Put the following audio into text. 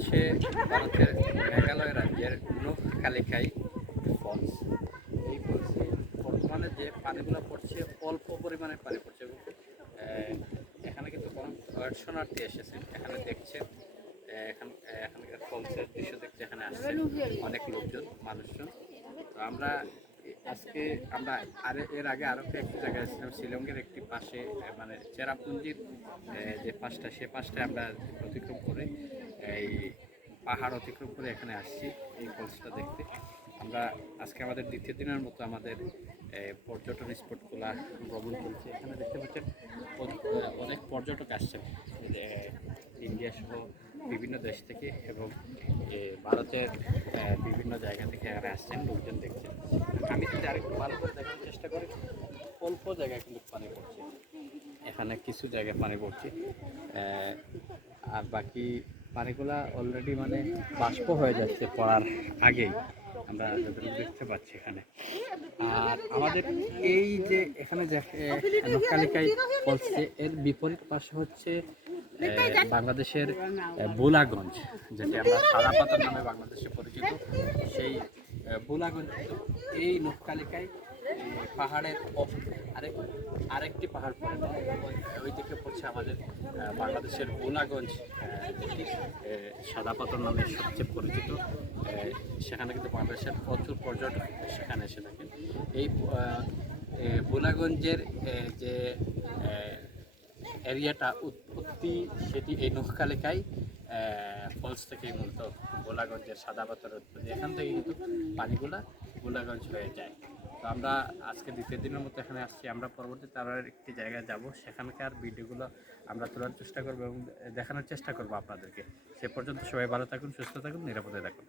হচ্ছে ভারতের মেঘালয় রাজ্যের নোককালিকাই ফলস। এই ফলসে বর্তমানে যে পানিগুলো পড়ছে অল্প পরিমাণে পানি পড়ছে এবং এখানে কিন্তু কোনো দর্শনার্থী এসেছেন এখানে দেখছেন। এখানকার ফলসের দৃশ্য দেখতে এখানে আসছে অনেক লোকজন মানুষজন। তো আমরা আজকে আমরা এর আগে আরও একটি জায়গায় ছিলাম শিলংয়ের একটি পাশে মানে চেরাপুঞ্জির যে পাশটা সে পাশটায় আমরা অতিক্রম করে এই পাহাড় অতিক্রম করে এখানে আসছি এই ফলসটা দেখতে। আমরা আজকে আমাদের দ্বিতীয় দিনের মতো আমাদের পর্যটন স্পটগুলো ভ্রমণ করছি। এখানে দেখতে পাচ্ছেন অনেক পর্যটক আসছেন ইন্ডিয়া সহ বিভিন্ন দেশ থেকে এবং ভারতের বিভিন্ন জায়গা থেকে এখানে আসছেন লোকজন দেখছেন। আমি যদি আরেকটু ভালো করে দেখানোর চেষ্টা করি, অল্প জায়গায় কিন্তু পানি পড়ছে, এখানে কিছু জায়গায় পানি পড়ছে আর বাকি পানিগুলা অলরেডি মানে বাষ্প হয়ে যাচ্ছে পড়ার আগেই আমরা যতটুকু দেখতে পাচ্ছি এখানে। আর আমাদের এই যে এখানে যে নোককালিকাই ফলসে এর বিপরীত পাশে হচ্ছে বাংলাদেশের বোলাগঞ্জ, যেটি আমরা সাদা পাথর নামে বাংলাদেশে পরিচিত। সেই বোলাগঞ্জ এই নোককালিকাই পাহাড়ের আরেকটি পাহাড় পড়ে ওই দিকে পড়ছে আমাদের বাংলাদেশের বোলাগঞ্জ, যেটি সাদা পাথর নামে সবচেয়ে পরিচিত। সেখানে কিন্তু বাংলাদেশের প্রচুর পর্যটক সেখানে এসে থাকেন। এই বোলাগঞ্জের যে এরিয়াটা উৎপত্তি সেটি এই নোককালিকাই ফলস থেকেই মূলত বোলাগঞ্জের সাদা পাথর উৎপত্তি। এখান থেকে কিন্তু পানিগুলা বোলাগঞ্জ হয়ে যায়। তো আমরা আজকে দ্বিতীয় দিনের মতো এখানে আসছি। আমরা পরবর্তীতে আরও একটি জায়গায় যাব, সেখানকার ভিডিওগুলো আমরা তোলার চেষ্টা করবো এবং দেখানোর চেষ্টা করবো আপনাদেরকে। সে পর্যন্ত সবাই ভালো থাকুন, সুস্থ থাকুন, নিরাপদে থাকুন।